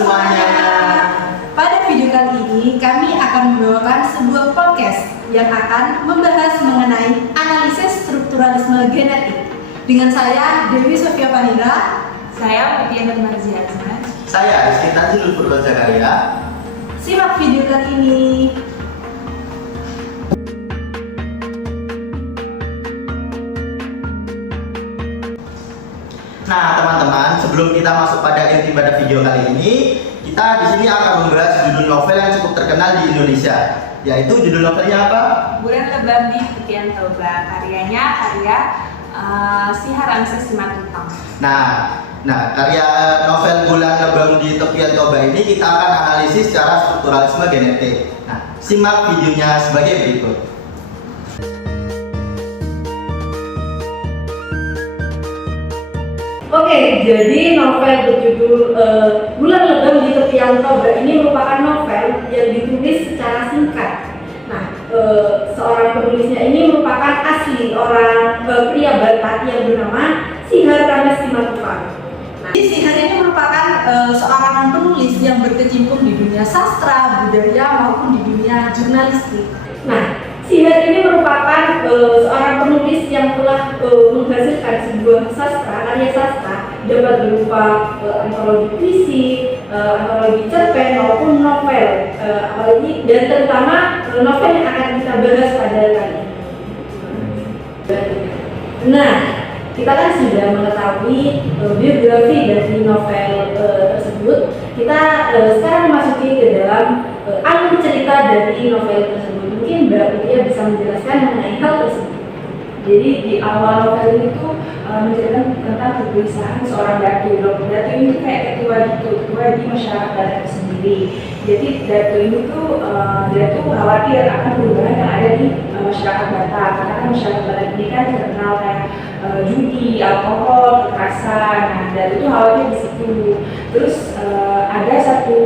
semuanya. Pada video kali ini kami akan membawakan sebuah podcast yang akan membahas mengenai analisis strukturalisme genetik. Dengan saya Dewi Sofia Fahira, saya Mutia Marzi Azman, Saya Rizky Tanzil Purban Zakaria. Simak video kali ini. Nah, teman-teman, sebelum kita masuk pada inti pada video kali ini, kita di sini akan membahas judul novel yang cukup terkenal di Indonesia, yaitu judul novelnya apa? Bulan Lebam di Tepian Toba, karyanya Siharamses Simatupang. Nah, karya novel Bulan Lebam di Tepian Toba ini kita akan analisis secara strukturalisme genetik. Nah, simak videonya sebagai berikut. Oke, jadi novel berjudul Bulan Lebam di Tepian Toba ini merupakan novel yang ditulis secara singkat. Nah, seorang penulisnya ini merupakan asli orang pria Batak yang bernama Siharamses Simatupang. Jadi Sihar ini merupakan seorang penulis yang berkecimpung di dunia sastra, budaya maupun di dunia jurnalistik. Nah, Sihar ini merupakan seorang penulis yang telah menghasilkan sebuah karya sastra dapat berupa antologi puisi, antologi cerpen maupun novel, apalagi dan terutama novel yang akan kita bahas pada kali ini. Nah, kita kan sudah mengetahui biografi dari novel tersebut. Kita sekarang memasuki ke dalam alur cerita dari novel tersebut. Mungkin Mbak Mutia bisa menjelaskan mengenai hal tersebut. Jadi di awal novel ini tuh menceritakan tentang kegelisahan seorang Datu. Datu ini tuh kayak ketua di masyarakat Batak sendiri. Jadi Datu ini tuh dia tuh khawatir akan perubahan yang ada di masyarakat Batak. Karena kan masyarakat Batak ini kan terkenal kayak judi, alkohol, kekerasan. Nah, Datu tuh khawatir di situ. Terus ada satu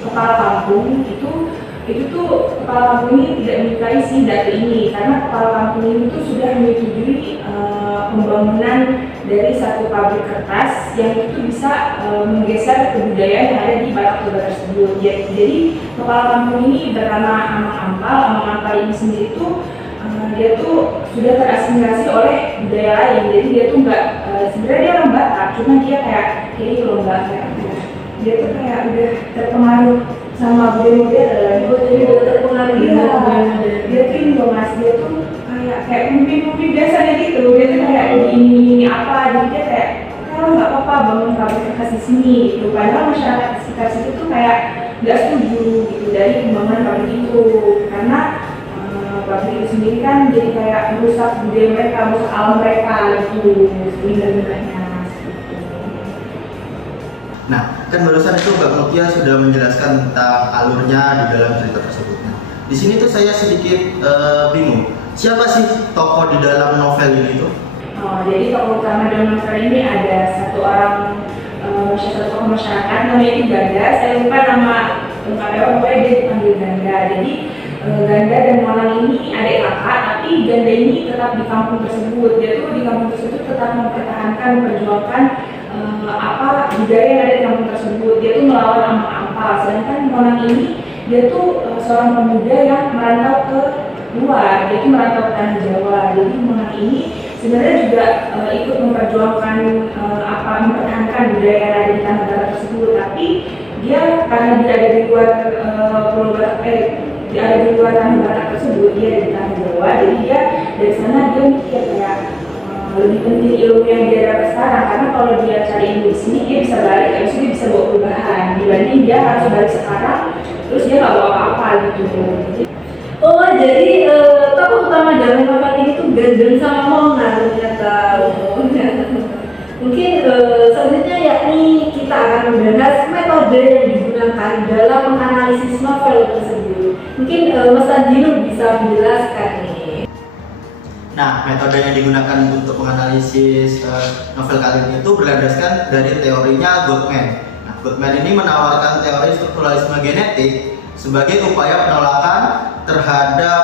kepala kampung itu tuh kepala kampung ini tidak menyukai si Datu ini karena kepala kampung ini tuh sudah menyetujui pembangunan dari satu pabrik kertas yang itu bisa menggeser kebudayaan yang ada di Batak Toba tersebut. Jadi kepala kampung ini bernama Amang Ampal ini sendiri tuh dia tuh sudah terasimilasi oleh budaya lain. Jadi dia tuh nggak sebenarnya dia orang Batak, cuma dia kayak dia tuh kayak udah terpengaruh sama budaya modern. Jadi udah terpengaruh dengan budaya modern. Dia tuh Indomas, dia tuh kayak pemimpin biasanya gitu. Dia tuh kayak ini apa, jadi dia kayak kalau nggak apa-apa bangun pabrik kertas di sini gitu. Padahal masyarakat di sekitar situ tuh kayak nggak setuju gitu dari pembangunan pabrik itu karena pabrik itu sendiri kan jadi kayak merusak budaya mereka, merusak alam mereka gitu sebenarnya. Nah, kan barusan itu Mbak Mutia sudah menjelaskan tentang alurnya di dalam cerita tersebut. Nah, di sini tuh saya sedikit bingung. Siapa sih tokoh di dalam novel ini tuh? Jadi tokoh utama dalam novel ini ada satu orang tokoh masyarakat namanya itu Ganda. Saya lupa nama lengkapnya, pokoknya dia dipanggil Ganda. Jadi Ganda dan Molang ini adik kakak, tapi Ganda ini tetap di kampung tersebut. Dia tuh di kampung tersebut tetap mempertahankan, memperjuangkan budaya yang ada di kampung tersebut. Dia tuh melawan Amang Ampal. Sedangkan Molang ini dia tuh seorang pemuda yang merantau ke luar. Dia tuh merantau ke tanah Jawa. Jadi Molang ini sebenarnya juga ikut memperjuangkan mempertahankan budaya yang ada di tanah Batak tersebut. Tapi dia karena dia ada di luar Pulau Batak, ada di luar tanah Batak tersebut, dia ada di tanah Jawa. Jadi dia dari sana dia mikir kayak lebih penting ilmu yang dia dapat sekarang, karena kalau dia cari ilmu di sini dia bisa balik, habis itu dia bisa bawa perubahan dibanding dia harus balik sekarang terus dia nggak bawa apa-apa gitu. Oh, jadi tokoh utama dalam novel ini tuh Gandeng sama Mona ternyata. Mungkin selanjutnya yakni kita akan membahas metode yang digunakan dalam menganalisis novel tersebut. Mungkin Mas Tanjiro bisa menjelaskan nih. Nah, metode yang digunakan untuk menganalisis novel kali ini itu berlandaskan dari teorinya Gottman. Nah, Gottman ini menawarkan teori strukturalisme genetik sebagai upaya penolakan terhadap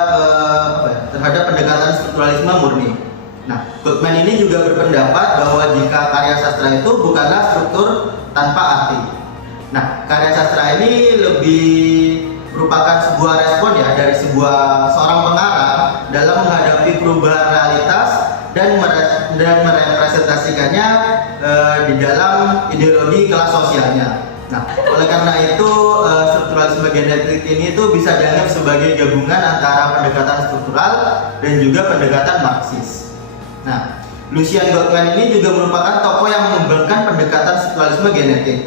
pendekatan strukturalisme murni. Nah, Gottman ini juga berpendapat bahwa jika karya sastra itu bukanlah struktur tanpa arti. Nah, karya merupakan sebuah respon ya dari seorang pengarang dalam menghadapi perubahan realitas dan merepresentasikannya di dalam ideologi kelas sosialnya. Nah, oleh karena itu strukturalisme genetik ini tuh bisa dianggap sebagai gabungan antara pendekatan struktural dan juga pendekatan Marxis. Nah, Lucien Goldman ini juga merupakan tokoh yang mengembangkan pendekatan strukturalisme genetik.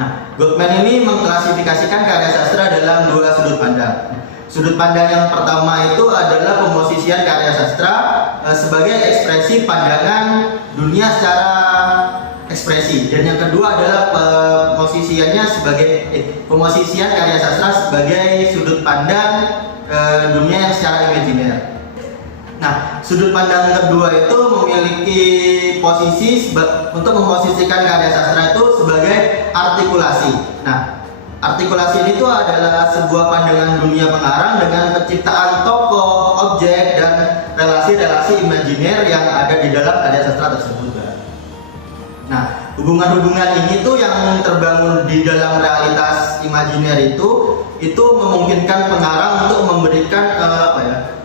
Nah, Goldman ini mengklasifikasikan karya sastra dalam dua sudut pandang. Sudut pandang yang pertama itu adalah pemosisian karya sastra sebagai ekspresi pandangan dunia secara ekspresi, dan yang kedua adalah pemosisian karya sastra sebagai sudut pandang dunia yang secara imajiner. Nah, sudut pandang kedua itu memiliki posisi untuk memposisikan karya sastra itu sebagai artikulasi. Nah, artikulasi ini tuh adalah sebuah pandangan dunia pengarang dengan penciptaan tokoh, objek, dan relasi-relasi imajiner yang ada di dalam karya sastra tersebut. Nah, hubungan-hubungan ini tuh yang terbangun di dalam realitas imajiner itu memungkinkan pengarang untuk memberikan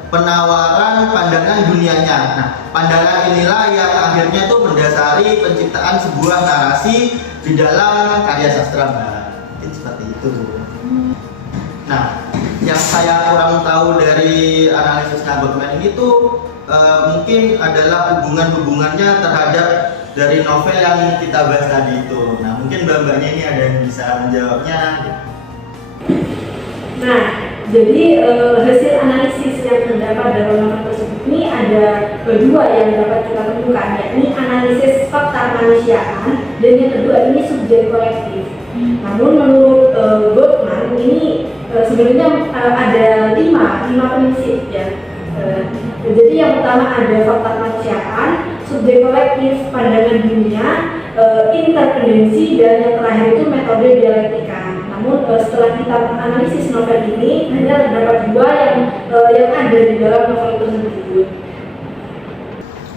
penawaran pandangan dunianya. Nah, pandangan inilah yang akhirnya tuh mendasari penciptaan sebuah narasi di dalam karya sastra. Mungkin seperti itu. Nah, yang saya kurang tahu dari analisisnya Goldman ini tuh mungkin adalah hubungannya terhadap dari novel yang kita bahas tadi itu. Nah, mungkin mbak-mbaknya ini ada yang bisa menjawabnya. Nah, jadi hasil analisis yang terdapat dalam novel tersebut ini ada dua yang dapat kita temukan, yakni analisis fakta kemanusiaan dan yang kedua ini subjek kolektif. Namun menurut Goldman ini sebenarnya ada lima prinsip ya. Jadi yang pertama ada fakta kemanusiaan, subjek kolektif, pandangan dunia, interpendensi, dan yang terakhir itu metode dialektika. Namun setelah kita menganalisis novel ini hanya terdapat dua yang ada di dalam novel tersebut.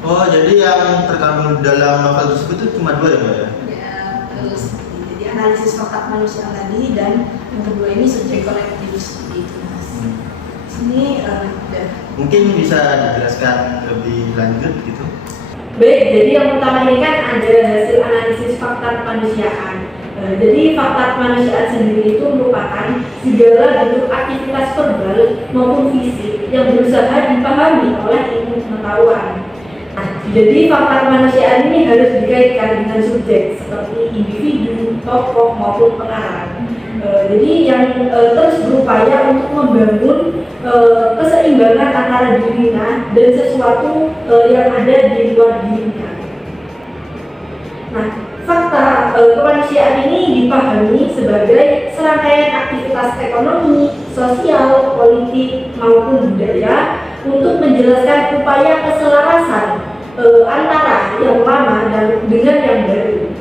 Oh, jadi yang terkandung dalam novel tersebut itu cuma dua ya, Mbak ya? Ya, terus jadi analisis fakta kemanusiaan tadi dan yang kedua ini subjek kolektif seperti itu, Mas. Sini udah. Mungkin bisa dijelaskan lebih lanjut gitu. Baik, jadi yang pertama ini kan ada hasil analisis fakta kemanusiaan. Jadi fakta kemanusiaan sendiri itu merupakan segala bentuk aktivitas verbal maupun fisik yang berusaha dipahami oleh ilmu pengetahuan. Nah, jadi fakta kemanusiaan ini harus dikaitkan dengan subjek seperti individu, tokoh maupun pengarang. Jadi yang terus berupaya untuk membangun keseimbangan antara dirinya dan sesuatu yang ada di luar dirinya. Nah, fakta kemanusiaan ini dipahami sebagai serangkaian aktivitas ekonomi, sosial, politik maupun budaya untuk menjelaskan upaya keselarasan antara yang lama dan dengan yang baru.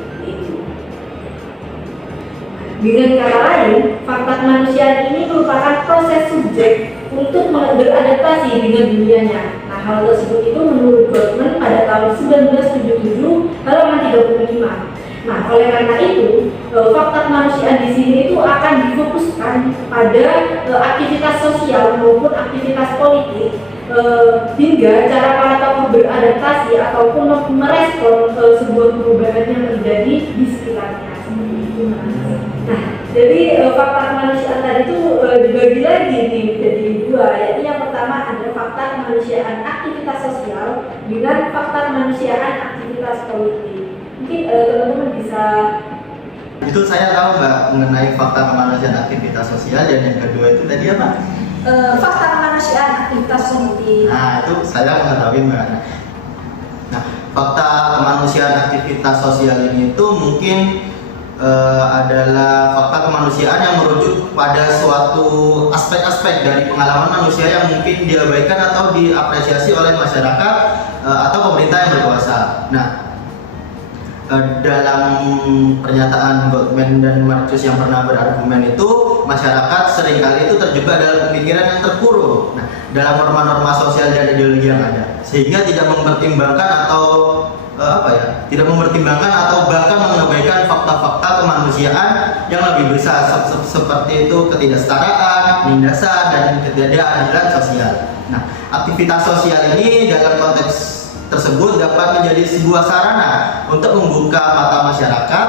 Dengan kata lain, fakta kemanusiaan ini merupakan proses subjek untuk beradaptasi dengan dunianya. Nah, hal tersebut itu menurut Goldman pada tahun 1977 halaman 35. Nah, oleh karena itu, fakta kemanusiaan di sini itu akan difokuskan pada aktivitas sosial maupun aktivitas politik hingga cara para tokoh beradaptasi ataupun merespon sebuah perubahan yang terjadi di sekitarnya. Seperti itu, Nah, jadi fakta kemanusiaan tadi itu dibagi lagi nih jadi dua, yaitu yang pertama ada fakta kemanusiaan aktivitas sosial dengan fakta kemanusiaan aktivitas politik. Mungkin teman-teman bisa. Itu saya tahu Mbak mengenai fakta kemanusiaan aktivitas sosial, dan yang kedua itu tadi apa? Fakta kemanusiaan aktivitas politik. Nah, itu saya mengetahui Mbak. Nah, fakta kemanusiaan aktivitas sosial ini itu mungkin adalah fakta kemanusiaan yang merujuk pada suatu aspek-aspek dari pengalaman manusia yang mungkin diabaikan atau diapresiasi oleh masyarakat atau pemerintah yang berkuasa. Nah, dalam pernyataan Goldman dan Marcus yang pernah berargumen itu, masyarakat seringkali itu terjebak dalam pemikiran yang terkurung dalam norma-norma sosial dan ideologi yang ada, sehingga tidak mempertimbangkan atau tidak mempertimbangkan atau bahkan mengabaikan fakta-fakta kemanusiaan yang lebih besar seperti itu ketidaksetaraan, penindasan, dan ketidakadilan sosial. Nah, aktivitas sosial ini dalam konteks tersebut dapat menjadi sebuah sarana untuk membuka mata masyarakat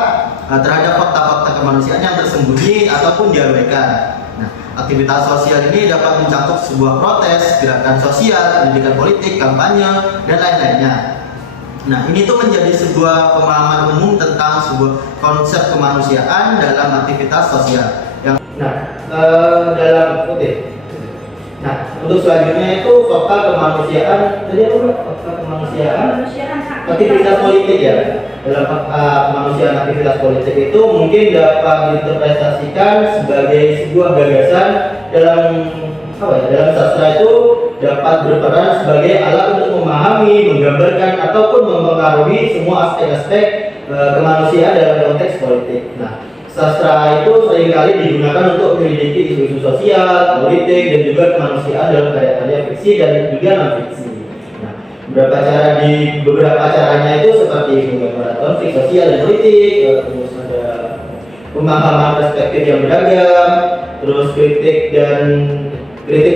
terhadap fakta-fakta kemanusiaan yang tersembunyi ataupun diabaikan. Nah, aktivitas sosial ini dapat mencakup sebuah protes, gerakan sosial, pendidikan politik, kampanye, dan lain-lainnya. Nah, ini tuh menjadi sebuah pemahaman umum tentang sebuah konsep kemanusiaan dalam aktivitas sosial. Dalam kutip. Nah, untuk selanjutnya itu fakta kemanusiaan. Tadi apa? Fakta kemanusiaan. Aktivitas politik ya. Dalam fakta kemanusiaan aktivitas politik itu mungkin dapat diinterpretasikan sebagai sebuah gagasan dalam dalam sastra itu dapat berperan sebagai alat untuk memahami, menggambarkan ataupun mempengaruhi semua aspek-aspek kemanusiaan dalam konteks politik. Nah, sastra itu seringkali digunakan untuk menyelidiki isu-isu sosial, politik, dan juga kemanusiaan dalam karya-karya fiksi dan juga non-fiksi. Nah, beberapa caranya itu seperti penggambaran konflik sosial dan politik, terus ada pemahaman perspektif yang beragam, terus kritik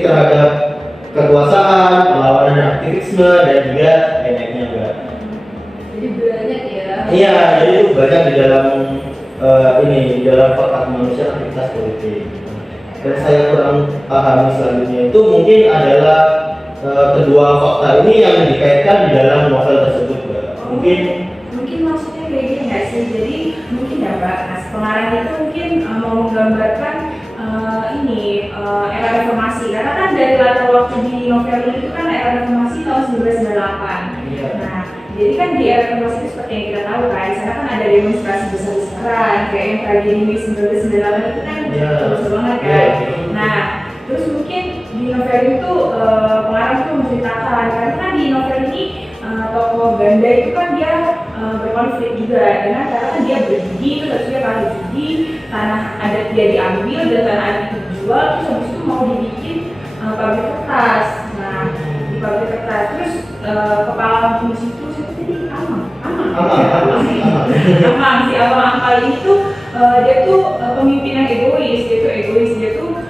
terhadap kekuasaan, perlawanan dan aktivisme, dan juga lainnya juga. Jadi banyak ya. Iya, jadi itu banyak di dalam di dalam fakta kemanusiaan aktivitas politik. Dan saya kurang pahami selanjutnya itu mungkin adalah kedua fakta ini yang dikaitkan di dalam novel tersebut, Mbak. Mungkin maksudnya kayak gini nggak sih? Jadi mungkin ya Pak, pengarang itu mungkin mau menggambarkan era reformasi, karena kan dari latar waktu di novel itu kan era reformasi tahun 1998. Iya. Nah, jadi kan di era reformasi itu seperti yang kita tahu kan, di sana kan ada demonstrasi besar-besaran kayak yang tragedi 1998 itu kan besar banget kan. Iya. Nah, terus mungkin di novel itu pengarang itu menceritakan, karena kan di novel ini tokoh Ganda itu kan dia berkonflik juga dengan cara kan dia berjudi, terus dia kalah judi, tanah adat dia diambil dan tanah adat itu dijual, terus habis itu mau dibikin pabrik kertas. Nah, di pabrik kertas terus kepala di situ tadi Amang si Abang Angkal ini tuh dia tuh pemimpin yang egois, dia tuh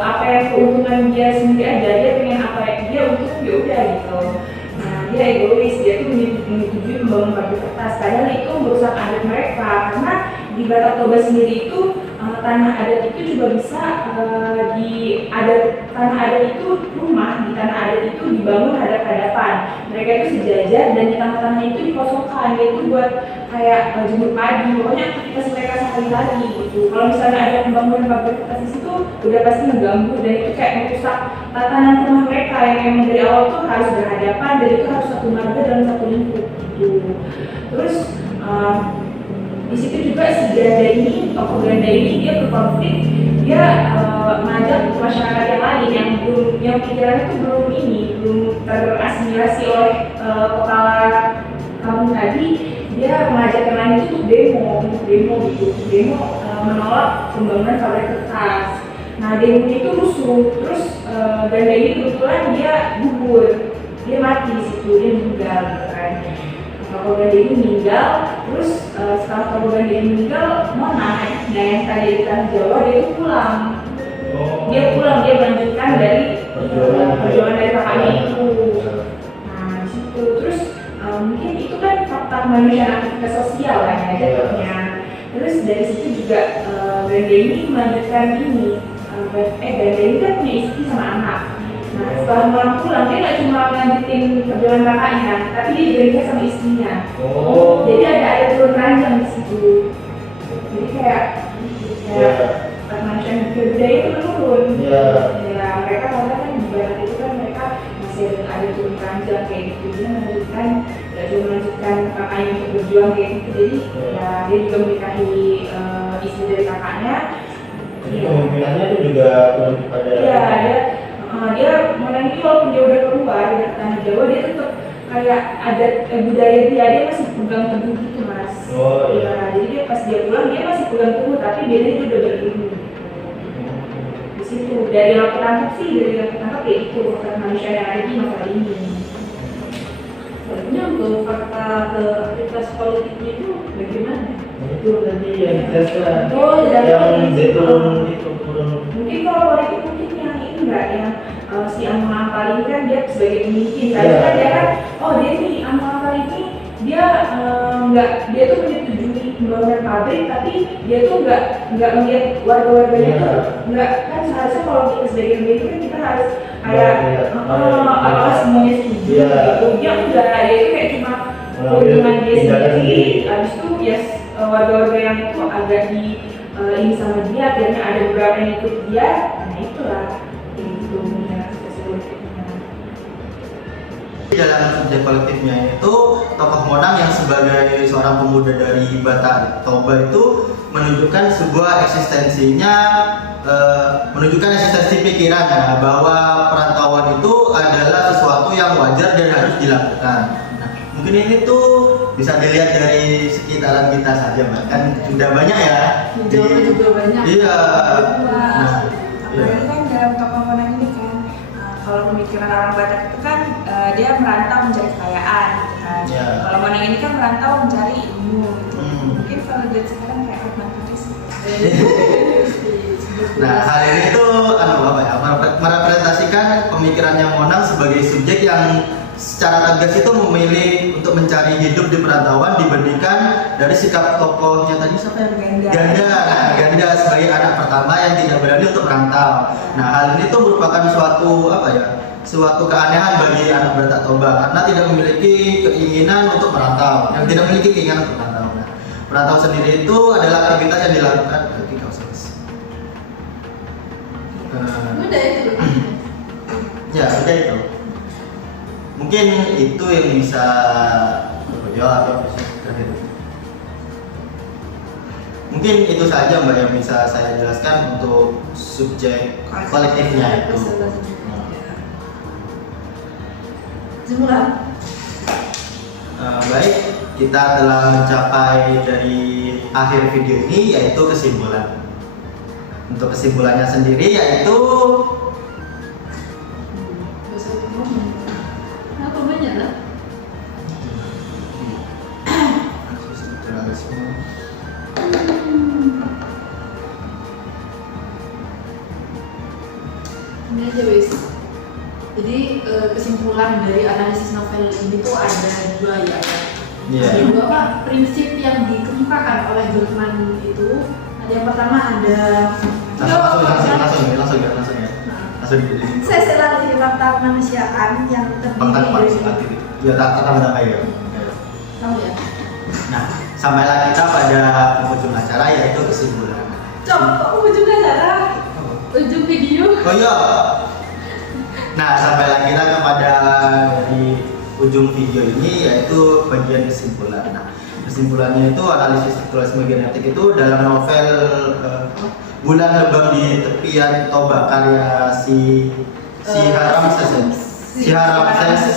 apa yang keuntungan dia sendiri aja, dia pengen apa dia untuk ya udah gitu. Nah, dia egois, dia tuh menyetujui membangun pabrik kertas, padahal itu merusak adat mereka, karena di Batak Toba sendiri itu tanah adat itu juga bisa tanah adat itu rumah di tanah adat itu dibangun hadap-hadapan, mereka itu sejajar dan di tanah-tanah itu dikosongkan, yaitu buat kayak jemur padi, pokoknya aktivitas mereka sehari-hari gitu. Kalau misalnya ada pembangunan pabrik kertas di situ udah pasti mengganggu dan itu kayak merusak tatanan rumah mereka yang emang dari awal tuh harus berhadapan dan itu harus satu marga dalam satu lingkup gitu. Terus di situ juga si tokoh Ganda ini dia berkonflik, dia mengajak masyarakat yang lain yang pikirannya itu belum terasimilasi oleh kepala kampung tadi, dia mengajak yang lain itu untuk demo menolak pembangunan pabrik kertas. Nah, demo itu rusuh, terus Ganda ini kebetulan dia gugur, dia mati di situ, dia meninggal gitu kan. Kalau Ganda ini meninggal, terus setelah Kalau Ganda ini meninggal, Mona yang tadi di Tanah Jawa dia itu pulang. Dia melanjutkan dari perjuangan dari kakaknya itu. Nah, di situ terus mungkin itu kan fakta kemanusiaan aktivitas sosial kan ya jatuhnya. Terus dari situ juga Ganda ini melanjutkan Ganda ini kan punya istri sama anak. Nah, setelah pulang dia nggak cuma melanjutin perjalanan kakaknya, tapi dia juga nikah sama istrinya. Jadi ada turun ranjang di situ. Jadi kayak kemanusiaan budaya itu menurun. Ya, mereka kan di barat itu kan mereka masih ada turun ranjang kayak gitu. Dia melanjutkan kakaknya untuk berjuang kayak gitu. Jadi ya dia juga menikahi istri dari kakaknya. Kemungkinannya itu juga lebih pada. Iya, dia menanti walaupun dia udah keluar dari tanah Jawa, dia tetap kayak adat budaya dia masih pegang teguh gitu mas. Oh iya. Iya, jadi dia pas dia pulang dia masih pegang tubuh tapi dia itu udah berilmu. Di situ dari yang aku tangkap sih, dari yang aku tangkap ya itu fakta manusia yang ada di novel ini. Sebenarnya untuk fakta aktivitas politiknya itu bagaimana? Itu tadi yang dijelaskan. Oh, dari Yang Zaitun itu turun. mungkin kalau politik mungkin yang ini enggak yang si Amal Ampal ini kan dia sebagai pemimpin tadi Iya. kan dia kan oh dia nih Amal Ampal ini dia enggak dia tuh menyetujui pembangunan pabrik tapi dia tuh enggak melihat warga-warganya Iya. tuh enggak kan seharusnya kalau kita sebagai pemimpin kan kita harus kayak Iya. apakah semuanya setuju Iya. gitu dia enggak dia itu kayak cuma Mengambil keuntungan dia tindakan sendiri sendiri. habis itu ya warga-warga yang itu agak di ini sama dia akhirnya ada beberapa yang ikut dia nah itulah itu ya sesuatu. Di dalam subjek kolektifnya itu tokoh Monang yang sebagai seorang pemuda dari Batak Toba itu menunjukkan sebuah eksistensinya, menunjukkan eksistensi pikiran ya, bahwa perantauan itu adalah sesuatu yang wajar dan harus dilakukan. Nah, mungkin ini tuh bisa dilihat dari sekitaran kita saja, Mbak. Kan sudah banyak ya. Di Jawa juga banyak. Iya. Nah, Iya. apalagi kan dalam tokoh Monang ini kan kalau pemikiran orang Batak itu kan dia merantau mencari kekayaan gitu kan. Iya. Kalau Monang ini kan merantau mencari ilmu gitu. Mungkin kalau dari sekarang kayak Hotman Paris. Nah, hal ini tuh apa ya? Merepresentasikan pemikirannya Monang sebagai subjek yang secara tegas itu memilih untuk mencari hidup di perantauan dibandingkan dari sikap tokohnya tadi siapa yang Ganda. Ganda sebagai anak pertama yang tidak berani untuk merantau. Nah, hal ini tuh merupakan suatu apa ya? Suatu keanehan bagi anak Batak Toba karena tidak memiliki keinginan untuk merantau, yang tidak memiliki keinginan untuk merantau. Nah, merantau sendiri itu adalah aktivitas yang dilakukan ketika Udah itu. ya udah itu. Mungkin itu yang bisa jawab ya, terakhir. Mungkin itu saja Mbak yang bisa saya jelaskan untuk subjek kolektifnya itu. Kesimpulan. Baik, kita telah mencapai dari akhir video ini yaitu kesimpulan. Untuk kesimpulannya sendiri yaitu Apa banyak lah? Ini aja wis. Jadi kesimpulan dari analisis novel ini tuh ada dua ya. Iya. Ada dua apa prinsip yang dikemukakan oleh Goldman itu. Ada yang pertama ada langsung ya. Langsung di saya selalu fakta kemanusiaan yang terdiri dari ya tak ya. tahu ya. Nah, sampailah kita pada penghujung acara yaitu kesimpulan. Coba ujung acara, ujung video. Oh iya. Nah, sampailah kita kepada di ujung video ini yaitu bagian kesimpulan. Nah, kesimpulannya itu analisis strukturalisme genetik itu dalam novel Bulan Lebam di Tepian Toba karya si Haramses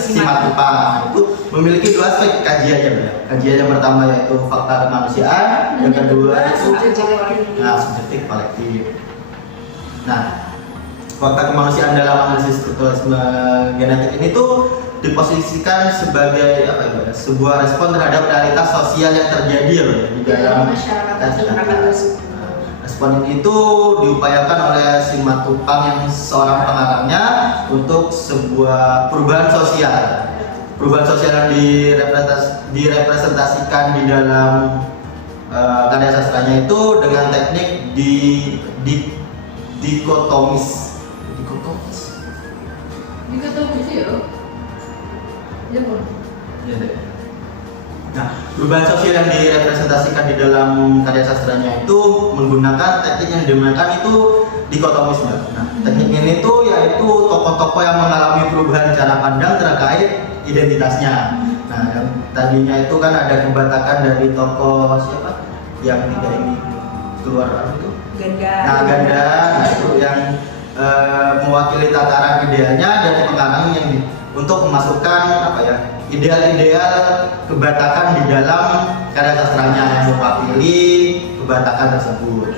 Simatupang itu memiliki dua aspek kajiannya ya. Kajian yang pertama yaitu fakta kemanusiaan, yang kedua itu subjektif kolektif. Nah, fakta kemanusiaan dalam analisis strukturalisme genetik ini tuh diposisikan sebagai apa ya, sebuah respon terhadap realitas sosial yang terjadi ya, di dalam masyarakat. Respon ini itu diupayakan oleh Simatupang yang seorang pengarangnya untuk sebuah perubahan sosial. Perubahan sosial yang direpresentasikan di dalam karya sastranya itu dengan teknik dikotomis. Dikotomis ya. Ya boleh. Ya, deh. Nah, perubahan sosial yang direpresentasikan di dalam karya sastranya itu menggunakan teknik yang dinamakan itu dikotomisme. Nah, teknik ini tuh yaitu tokoh-tokoh yang mengalami perubahan cara pandang terkait identitasnya. Nah, yang tadinya itu kan ada kebatakan dari tokoh siapa yang tiga ini keluar itu? Ganda. Nah, Ganda, nah itu yang mewakili tataran idealnya dan pengarang yang untuk memasukkan apa ya ideal-ideal kebatakan di dalam karya sastranya yang mewakili kebatakan tersebut.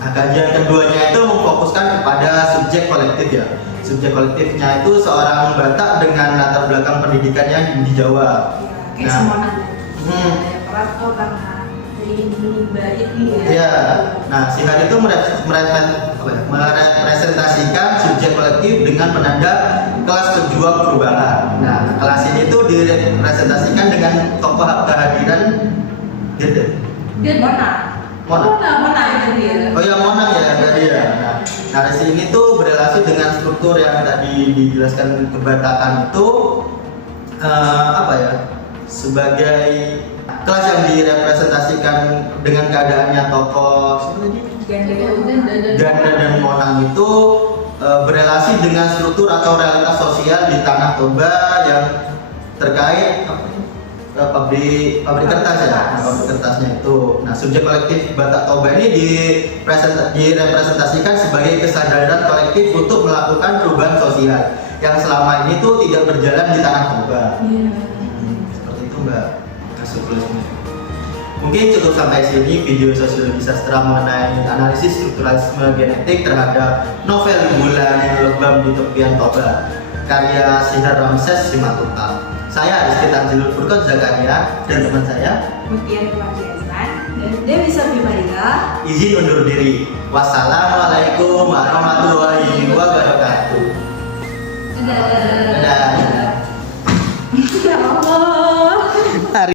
Nah, kajian keduanya itu memfokuskan kepada subjek kolektif ya. Subjek kolektifnya itu seorang Batak dengan latar belakang pendidikannya di Jawa. Kayak Nah, semua ada Prato karena ini baik ini ya. Iya. Nah, Sihar itu merepresentasikan subjek kolektif dengan penanda kelas pejuang perubahan. Nah, kelas ini tuh direpresentasikan dengan tokoh kehadiran Gede. Dia Mona. Mona itu dia. Oh ya, Monang ya tadi ya. Nah, narasi ini tuh berrelasi dengan struktur yang tadi dijelaskan kebatakan itu apa ya? Sebagai kelas yang direpresentasikan dengan keadaannya tokoh Ganda dan Monang itu berrelasi dengan struktur atau realitas sosial di Tanah Toba yang terkait pabrik kertas ya. Nah, pabrik kertasnya itu. Nah, subjek kolektif Batak Toba ini direpresentasikan sebagai kesadaran kolektif untuk melakukan perubahan sosial yang selama ini tuh tidak berjalan di Tanah Toba. Seperti itu Mbak Kasukulisme. Mungkin cukup sampai sini video sosiologi sastra mengenai analisis strukturalisme genetik terhadap novel Bulan Lebam di Tepian Toba karya Sihar Ramses Simatupang. Saya Rizky Tanzilul Furqan Zakaria dan teman saya Mutiara Kewajiban. Dan Dewi Sofi Farida. izin undur diri. Wassalamualaikum warahmatullahi wabarakatuh.